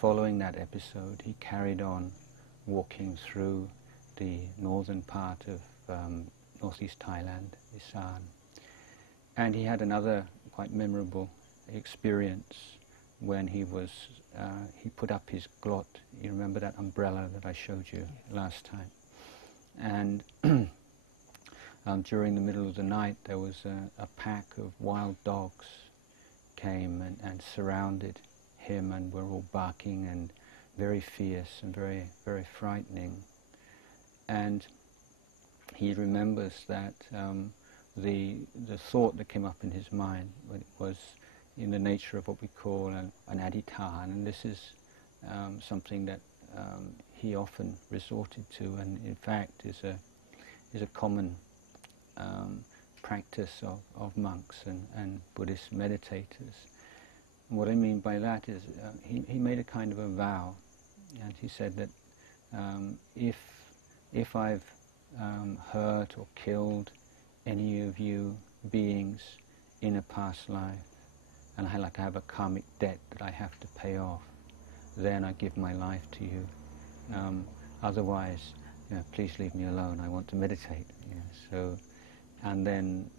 following that episode, he carried on walking through the northern part of northeast Thailand, Isan. And he had another quite memorable experience when he put up his glot. You remember that umbrella that I showed you last time? And during the middle of the night, there was a pack of wild dogs came and surrounded him and were all barking and very fierce and very, very frightening. And he remembers that the thought that came up in his mind was in the nature of what we call an adhitthana, and this is something that he often resorted to, and in fact is a common practice of monks and Buddhist meditators. And what I mean by that is he made a kind of a vow, and he said that if I've hurt or killed any of you beings in a past life, and I have a karmic debt that I have to pay off, then I give my life to you. Otherwise, please leave me alone. I want to meditate. So, and then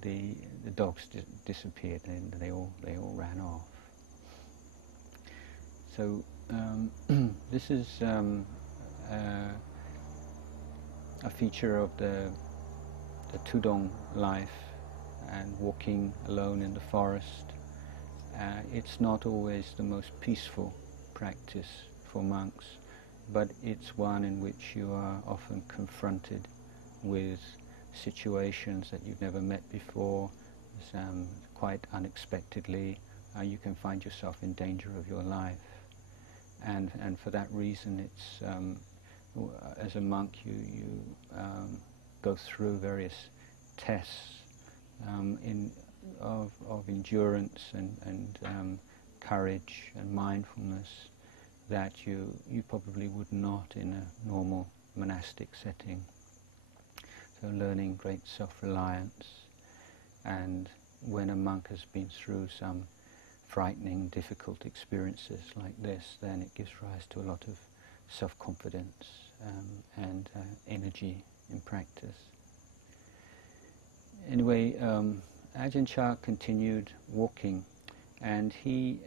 the dogs disappeared, and they all ran off. So this is a feature of the Tudong life and walking alone in the forest. It's not always the most peaceful practice for monks, but it's one in which you are often confronted with situations that you've never met before. Quite unexpectedly, you can find yourself in danger of your life, and for that reason, it's as a monk you go through various tests of endurance and courage and mindfulness that you probably would not in a normal monastic setting. So learning great self-reliance, and when a monk has been through some frightening, difficult experiences like this, then it gives rise to a lot of self-confidence and energy in practice. Anyway, Ajahn Chah continued walking, and he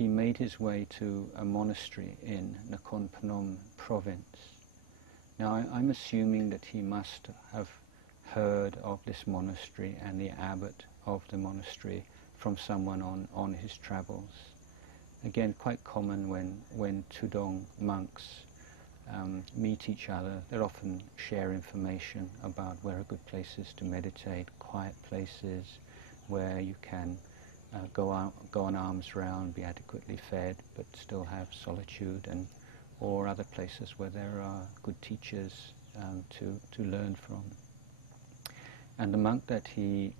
made his way to a monastery in Nakhon Phanom province. Now I'm assuming that he must have heard of this monastery and the abbot of the monastery from someone on his travels. Again, quite common when Tudong monks meet each other. They often share information about where are good places to meditate, quiet places where you can go on alms round, be adequately fed, but still have solitude, or other places where there are good teachers to learn from. And the monk that he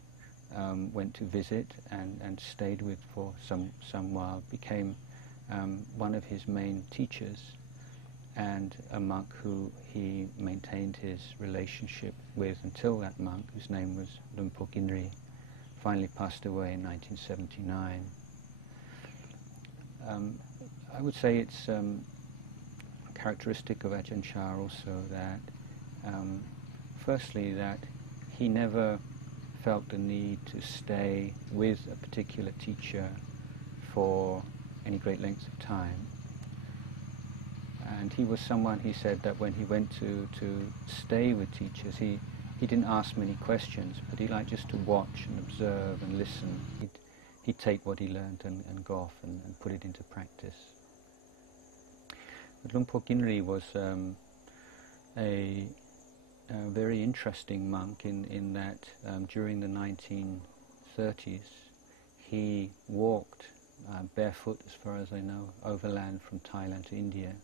went to visit and stayed with for some while became one of his main teachers, and a monk who he maintained his relationship with until that monk, whose name was Luang Por Kinnari, finally passed away in 1979. I would say it's characteristic of Ajahn Chah also that, firstly, that he never felt the need to stay with a particular teacher for any great lengths of time. And he was someone, he said, that when he went to stay with teachers, he didn't ask many questions, but he liked just to watch and observe and listen. He'd take what he learned and go off and put it into practice. But Luang Por Kinnari was a very interesting monk in that during the 1930s he walked barefoot, as far as I know, overland from Thailand to India,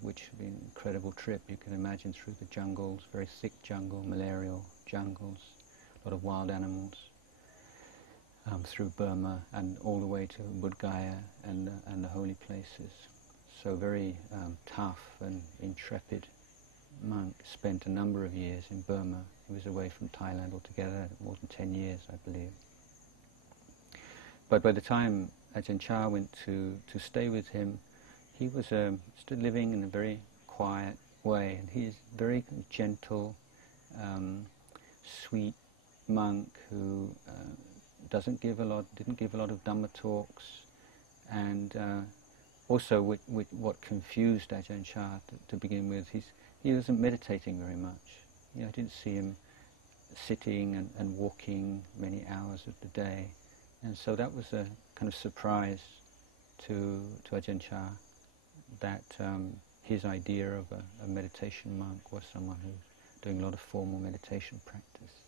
which would be an incredible trip. You can imagine, through the jungles, very thick jungle, malarial jungles, a lot of wild animals, through Burma and all the way to Bodh Gaya and the holy places. So very tough and intrepid monk. Spent a number of years in Burma. He was away from Thailand altogether, more than 10 years, I believe. But by the time Ajahn Chah went to stay with him, he was still living in a very quiet way, and he's very gentle, sweet monk who didn't give a lot of Dhamma talks, and also what confused Ajahn Chah to begin with, he wasn't meditating very much. I didn't see him sitting and walking many hours of the day, and so that was a kind of surprise to Ajahn Chah, that his idea of a meditation monk was someone who's doing a lot of formal meditation practice.